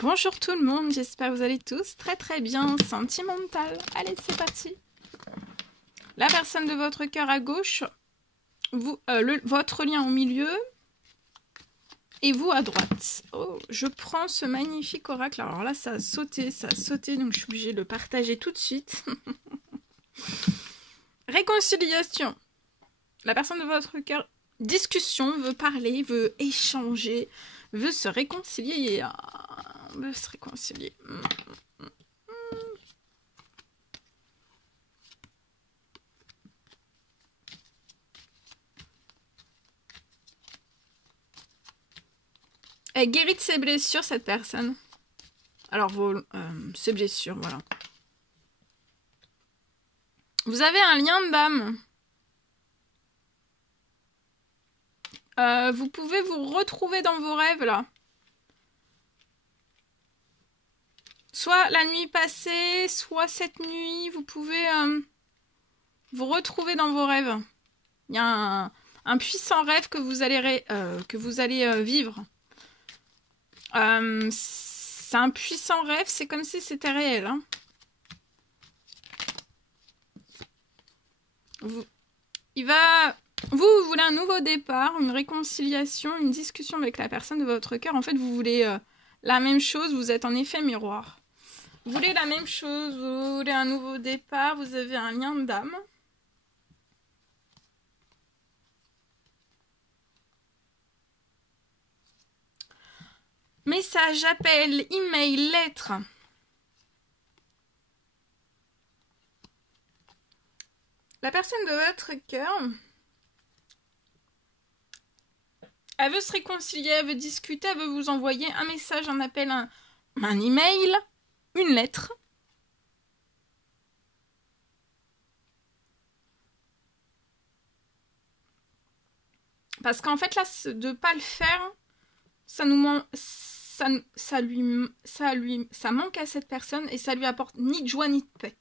Bonjour tout le monde, j'espère que vous allez tous très bien, sentimental. Allez, c'est parti. La personne de votre cœur à gauche, vous, votre lien au milieu et vous à droite. Oh, je prends ce magnifique oracle. Alors là, ça a sauté, donc je suis obligée de le partager tout de suite. Réconciliation. La personne de votre cœur, discussion, veut parler, veut échanger, veut se réconcilier. Veut se réconcilier. Elle guérit de ses blessures, cette personne. Alors, ses blessures, voilà. Vous avez un lien d'âme. Vous pouvez vous retrouver dans vos rêves, là. Soit la nuit passée, soit cette nuit, vous pouvez vous retrouver dans vos rêves. Il y a un puissant rêve que vous allez vivre. C'est un puissant rêve, c'est comme si c'était réel. Hein. Vous voulez un nouveau départ, une réconciliation, une discussion avec la personne de votre cœur. En fait, vous voulez la même chose, vous êtes en effet miroir. Vous voulez la même chose, vous voulez un nouveau départ, vous avez un lien d'âme. Message, appel, email, lettre. La personne de votre cœur, elle veut se réconcilier, elle veut discuter, elle veut vous envoyer un message, un appel, un email, une lettre. Parce qu'en fait, là, de pas le faire, ça manque à cette personne et ça lui apporte ni de joie ni de paix.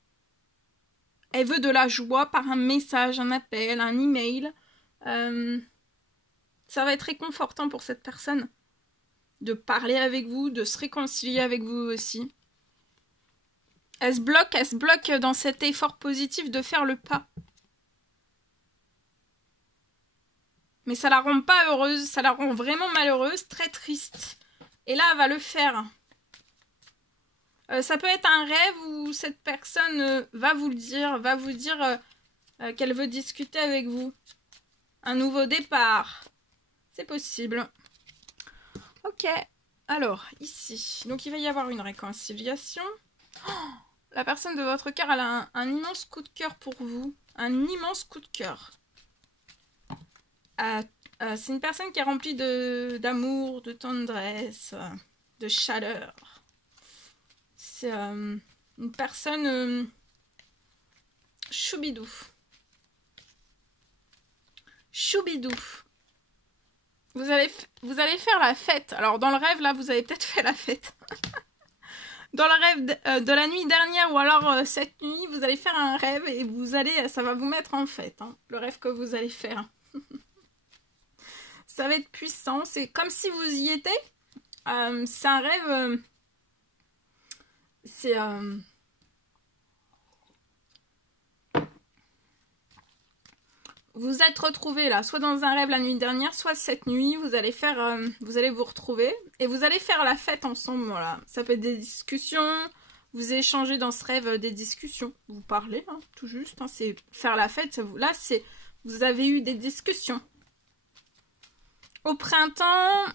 Elle veut de la joie par un message, un appel, un email. Ça va être réconfortant pour cette personne de parler avec vous, de se réconcilier avec vous aussi. Elle se bloque dans cet effort positif de faire le pas. Mais ça la rend pas heureuse, ça la rend vraiment malheureuse, très triste. Et là, elle va le faire. Ça peut être un rêve où cette personne va vous dire qu'elle veut discuter avec vous. Un nouveau départ. C'est possible. Ok. Alors, ici. Donc, il va y avoir une réconciliation. Oh, la personne de votre cœur, elle a un immense coup de cœur pour vous. Un immense coup de cœur. C'est une personne qui est remplie d'amour, de tendresse, de chaleur. C'est une personne choubidou. Choubidou. Vous allez faire la fête. Alors dans le rêve, là, vous avez peut-être fait la fête. Dans le rêve de la nuit dernière ou alors cette nuit, vous allez faire un rêve et ça va vous mettre en fête. Hein, le rêve que vous allez faire. Ça va être puissant. C'est comme si vous y étiez. C'est un rêve... c'est... Vous êtes retrouvés là, soit dans un rêve la nuit dernière, soit cette nuit, vous allez vous retrouver et vous allez faire la fête ensemble, voilà. Ça peut être des discussions, vous échangez dans ce rêve des discussions, vous parlez, hein, tout juste, hein, c'est faire la fête, là, vous avez eu des discussions. Au printemps,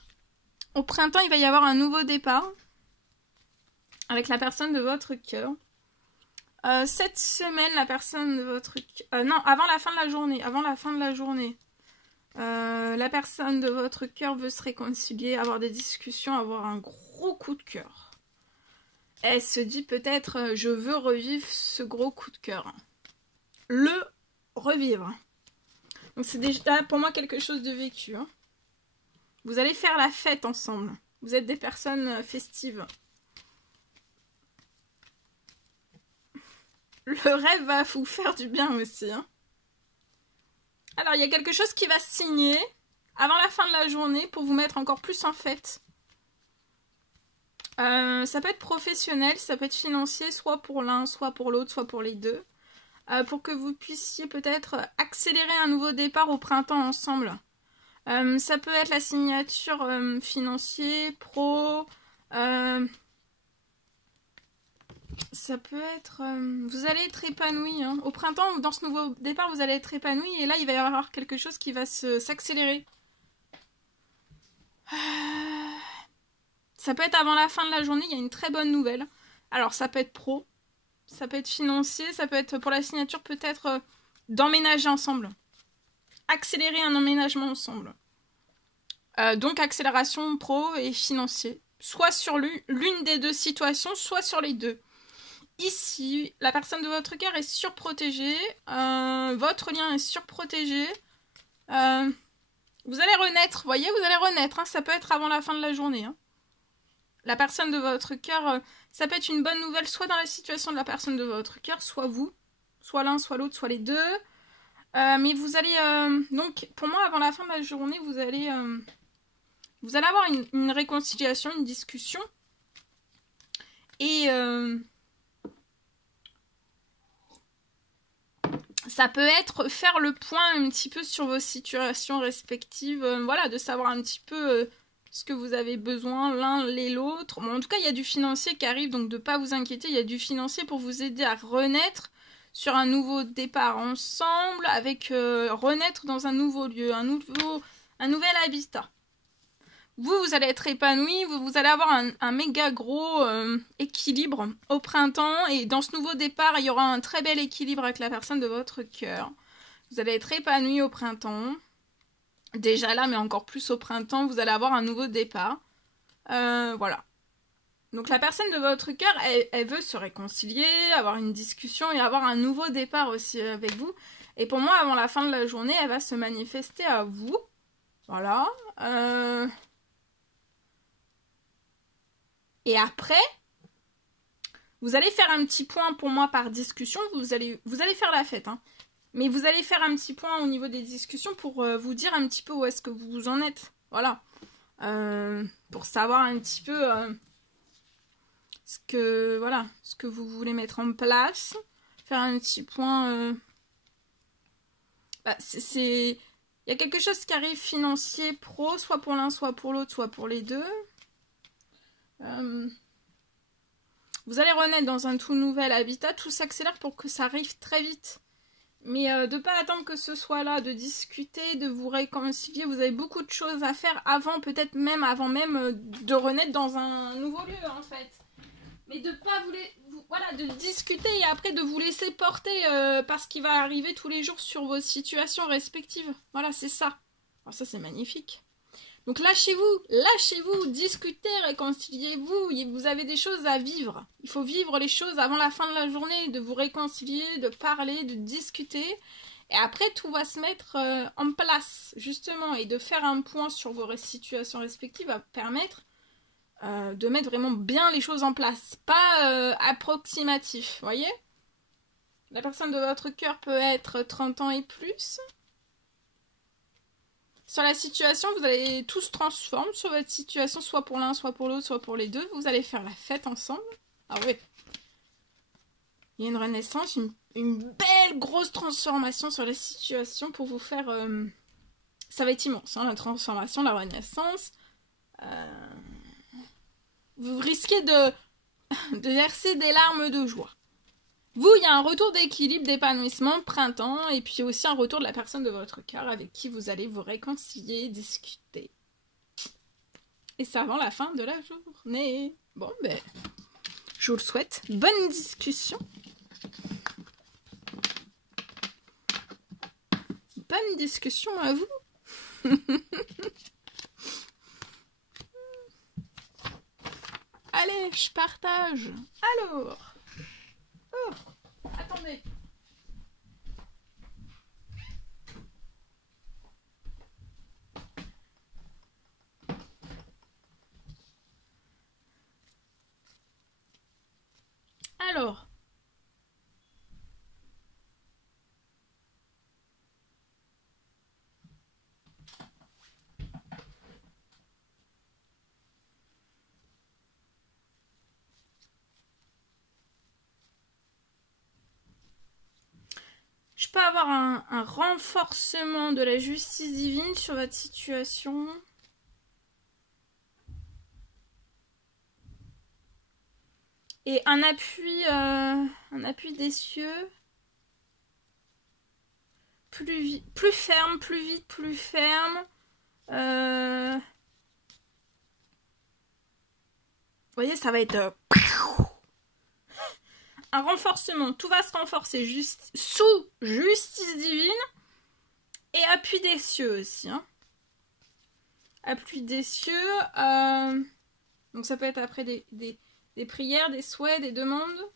il va y avoir un nouveau départ avec la personne de votre cœur. Cette semaine, la personne de votre... non, avant la fin de la journée. La personne de votre cœur veut se réconcilier, avoir des discussions, avoir un gros coup de cœur. Elle se dit peut-être, je veux revivre ce gros coup de cœur. Le revivre. Donc c'est déjà pour moi quelque chose de vécu. Hein. Vous allez faire la fête ensemble. Vous êtes des personnes festives. Le rêve va vous faire du bien aussi. Hein. Alors, il y a quelque chose qui va se signer avant la fin de la journée pour vous mettre encore plus en fête. Ça peut être professionnel, ça peut être financier, soit pour l'un, soit pour l'autre, soit pour les deux. Pour que vous puissiez peut-être accélérer un nouveau départ au printemps ensemble. Ça peut être la signature financier, pro. Ça peut être... vous allez être épanoui. Hein. Au printemps, dans ce nouveau départ, vous allez être épanoui. Et là, il va y avoir quelque chose qui va s'accélérer. Ça peut être avant la fin de la journée. Il y a une très bonne nouvelle. Alors, ça peut être pro. Ça peut être financier. Ça peut être pour la signature, peut-être d'emménager ensemble. Accélérer un emménagement ensemble. Donc, accélération pro et financier. Soit sur l'une des deux situations, soit sur les deux. Ici, la personne de votre cœur est surprotégée. Votre lien est surprotégé. Vous allez renaître. Vous voyez, vous allez renaître. Hein, ça peut être avant la fin de la journée. Hein. La personne de votre cœur, ça peut être une bonne nouvelle, soit dans la situation de la personne de votre cœur, soit vous. Soit l'un, soit l'autre, soit les deux. Mais vous allez... donc, pour moi, avant la fin de la journée, vous allez avoir une réconciliation, une discussion. Et... ça peut être faire le point un petit peu sur vos situations respectives, voilà, de savoir un petit peu ce que vous avez besoin l'un et l'autre. Bon, en tout cas, il y a du financier qui arrive, donc de ne pas vous inquiéter, il y a du financier pour vous aider à renaître sur un nouveau départ ensemble, avec renaître dans un nouveau lieu, un nouvel habitat. Vous allez être épanoui, vous allez avoir un méga gros équilibre au printemps. Et dans ce nouveau départ, il y aura un très bel équilibre avec la personne de votre cœur. Vous allez être épanoui au printemps. Déjà là, mais encore plus au printemps, vous allez avoir un nouveau départ. Voilà. Donc la personne de votre cœur, elle veut se réconcilier, avoir une discussion et avoir un nouveau départ aussi avec vous. Et pour moi, avant la fin de la journée, elle va se manifester à vous. Voilà. Et après, vous allez faire un petit point pour moi par discussion. Vous allez faire la fête. Hein. Mais vous allez faire un petit point au niveau des discussions pour vous dire un petit peu où est-ce que vous en êtes. Voilà. Pour savoir un petit peu ce que vous voulez mettre en place. Faire un petit point. Il y a quelque chose qui arrive financier, pro, soit pour l'un, soit pour l'autre, soit pour les deux. Vous allez renaître dans un tout nouvel habitat, tout s'accélère pour que ça arrive très vite. Mais de ne pas attendre que ce soit là, de discuter, de vous réconcilier, vous avez beaucoup de choses à faire avant, peut-être même avant même de renaître dans un nouveau lieu en fait. Mais de pas voilà, de discuter et après de vous laisser porter par ce qui va arriver tous les jours sur vos situations respectives. Voilà, c'est ça. Alors ça c'est magnifique. Donc lâchez-vous, discutez, réconciliez-vous, vous avez des choses à vivre. Il faut vivre les choses avant la fin de la journée, de vous réconcilier, de parler, de discuter. Et après, tout va se mettre en place, justement. Et de faire un point sur vos situations respectives va permettre de mettre vraiment bien les choses en place. Pas approximatif, voyez ? La personne de votre cœur peut être 30 ans et plus. Sur la situation, vous allez tout se transformer sur votre situation, soit pour l'un, soit pour l'autre, soit pour les deux. Vous allez faire la fête ensemble. Ah oui. Il y a une renaissance, une belle grosse transformation sur la situation pour vous faire... Ça va être immense, hein, la transformation, la renaissance. Vous risquez de verser des larmes de joie. Vous, il y a un retour d'équilibre, d'épanouissement, printemps, et puis aussi un retour de la personne de votre cœur avec qui vous allez vous réconcilier, discuter. Et c'est avant la fin de la journée. Bon, ben, je vous le souhaite. Bonne discussion. Bonne discussion à vous. Allez, je partage. Alors... Oh, attendez. Alors. je peux avoir un renforcement de la justice divine sur votre situation. Et un appui des cieux. Plus ferme, plus vite, plus ferme. Vous voyez, ça va être... un renforcement. Tout va se renforcer sous justice divine. Et appui des cieux aussi. Hein. Appui des cieux. Donc ça peut être après des prières, des souhaits, des demandes.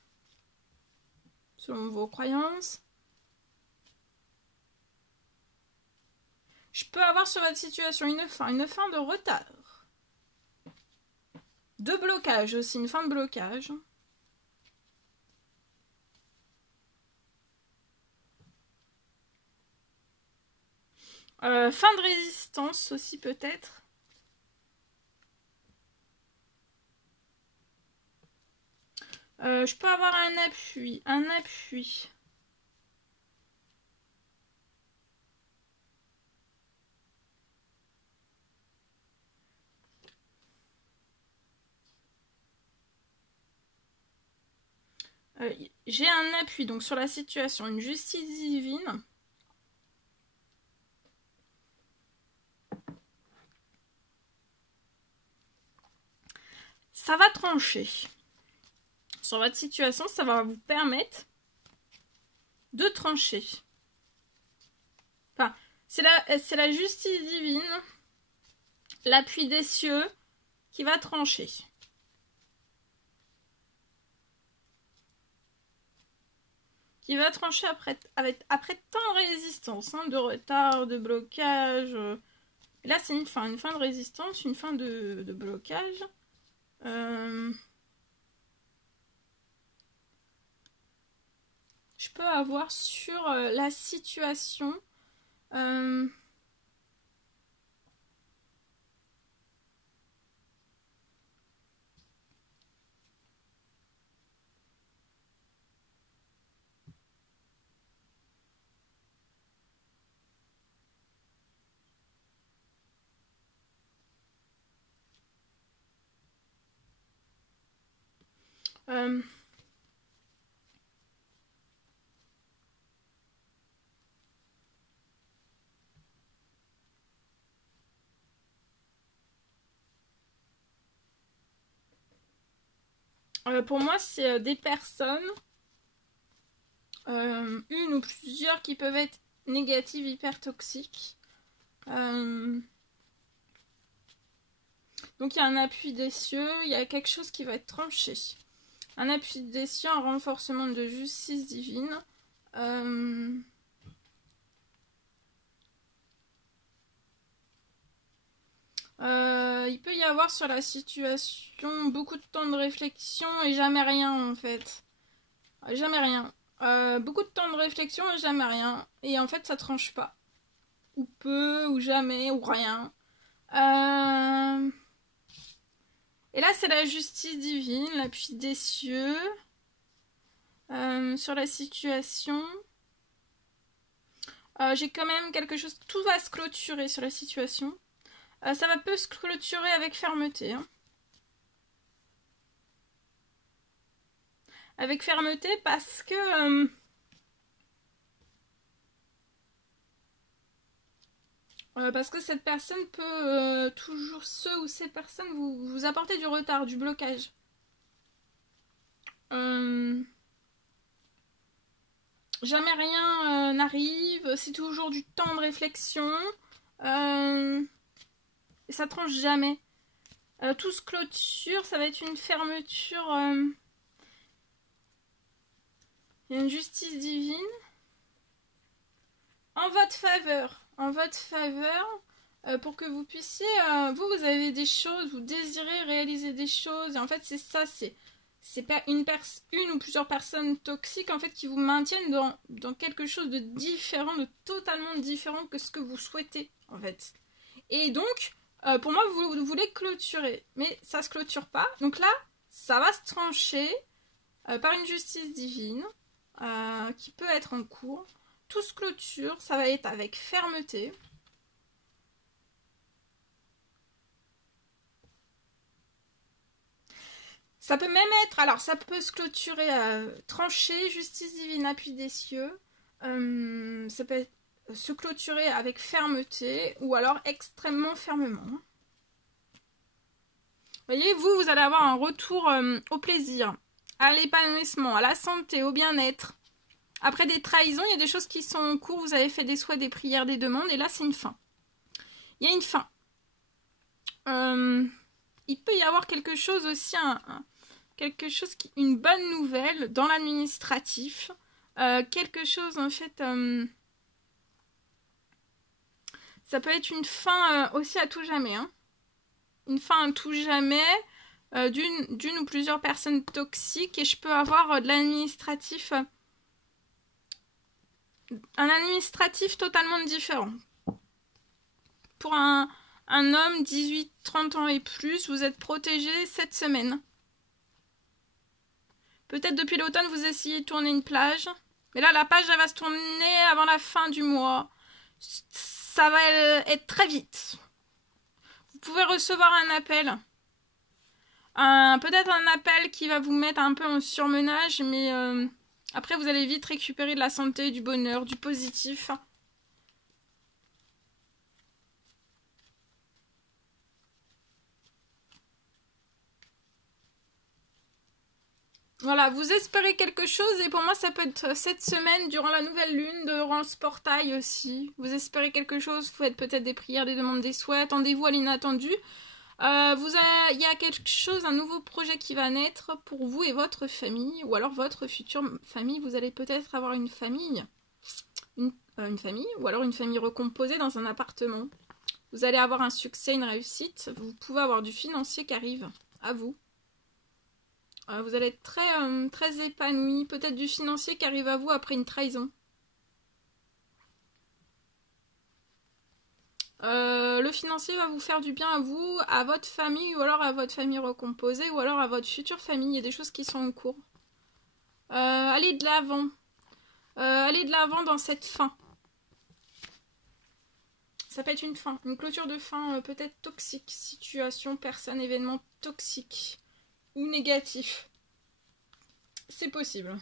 Selon vos croyances. Je peux avoir sur votre situation une fin de retard. De blocage aussi, une fin de blocage. Fin de résistance aussi peut-être. Je peux avoir un appui. J'ai un appui donc sur la situation, une justice divine. Ça va trancher. Sur votre situation, ça va vous permettre de trancher. Enfin, c'est la justice divine, l'appui des cieux qui va trancher. Qui va trancher après tant de résistance, hein, de retard, de blocage. Et là, c'est une fin de résistance, une fin de blocage. Je peux avoir sur la situation pour moi, c'est des personnes, une ou plusieurs qui peuvent être négatives, hyper toxiques. Donc il y a un appui des cieux, il y a quelque chose qui va être tranché. Un appui des cieux, un renforcement de justice divine. Il peut y avoir sur la situation beaucoup de temps de réflexion et jamais rien en fait. Jamais rien. Beaucoup de temps de réflexion et jamais rien. Et en fait ça tranche pas. Ou peu, ou jamais, ou rien. Et là c'est la justice divine, l'appui des cieux. Sur la situation. J'ai quand même quelque chose. Tout va se clôturer sur la situation. Ça va peu se clôturer avec fermeté. Hein. Avec fermeté parce que... parce que cette personne peut toujours, ceux ou ces personnes, vous apporter du retard, du blocage. Jamais rien n'arrive, c'est toujours du temps de réflexion. Et ça tranche jamais. Tout se clôture, ça va être une fermeture. Il y a une justice divine. En votre faveur. En votre faveur. Pour que vous puissiez. Vous avez des choses, vous désirez réaliser des choses. Et en fait, c'est ça, c'est une ou plusieurs personnes toxiques en fait qui vous maintiennent dans quelque chose de différent, de totalement différent que ce que vous souhaitez en fait. Et donc, pour moi, vous voulez clôturer, mais ça se clôture pas. Donc là, ça va se trancher par une justice divine qui peut être en cours. tout se clôture, ça va être avec fermeté. Ça peut même être, alors ça peut se clôturer tranché, justice divine, appui des cieux. Ça peut être, se clôturer avec fermeté ou alors extrêmement fermement. Vous voyez, vous allez avoir un retour au plaisir, à l'épanouissement, à la santé, au bien-être. Après des trahisons, il y a des choses qui sont en cours, vous avez fait des souhaits, des prières, des demandes, et là c'est une fin. Il y a une fin. Il peut y avoir quelque chose aussi, une bonne nouvelle dans l'administratif. Quelque chose en fait... ça peut être une fin aussi à tout jamais. Hein. Une fin à tout jamais d'une ou plusieurs personnes toxiques. Et je peux avoir de l'administratif... un administratif totalement différent. Pour un homme 18-30 ans et plus, vous êtes protégé cette semaine. Peut-être depuis l'automne, vous essayez de tourner une plage. Mais là, la page, elle va se tourner avant la fin du mois. Ça va être très vite. Vous pouvez recevoir un appel. Peut-être un appel qui va vous mettre un peu en surmenage, mais après, vous allez vite récupérer de la santé, du bonheur, du positif. Voilà, vous espérez quelque chose et pour moi ça peut être cette semaine durant la nouvelle lune, durant ce portail aussi. Vous espérez quelque chose, vous faites peut-être des prières, des demandes, des souhaits, attendez-vous à l'inattendu. Il y a quelque chose, un nouveau projet qui va naître pour vous et votre famille, ou alors votre future famille. Vous allez peut-être avoir une famille, une famille, ou alors une famille recomposée dans un appartement. Vous allez avoir un succès, une réussite. Vous pouvez avoir du financier qui arrive à vous. Vous allez être très épanoui. Peut-être du financier qui arrive à vous après une trahison. Le financier va vous faire du bien à vous, à votre famille, ou alors à votre famille recomposée, ou alors à votre future famille. Il y a des choses qui sont en cours. Allez de l'avant. Allez de l'avant dans cette fin. Ça peut être une fin, une clôture de fin peut-être toxique. Situation, personne, événement toxique. Ou négatif. C'est possible.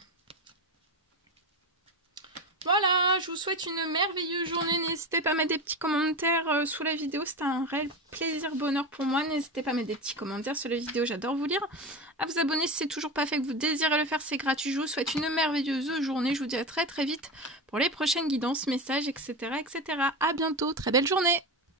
Voilà, je vous souhaite une merveilleuse journée. N'hésitez pas à mettre des petits commentaires sous la vidéo. C'était un réel plaisir, bonheur pour moi. N'hésitez pas à mettre des petits commentaires sous la vidéo. J'adore vous lire. À vous abonner si c'est toujours pas fait, que vous désirez le faire, c'est gratuit. Je vous souhaite une merveilleuse journée. Je vous dis à très vite pour les prochaines guidances, messages, etc. etc. À bientôt. Très belle journée.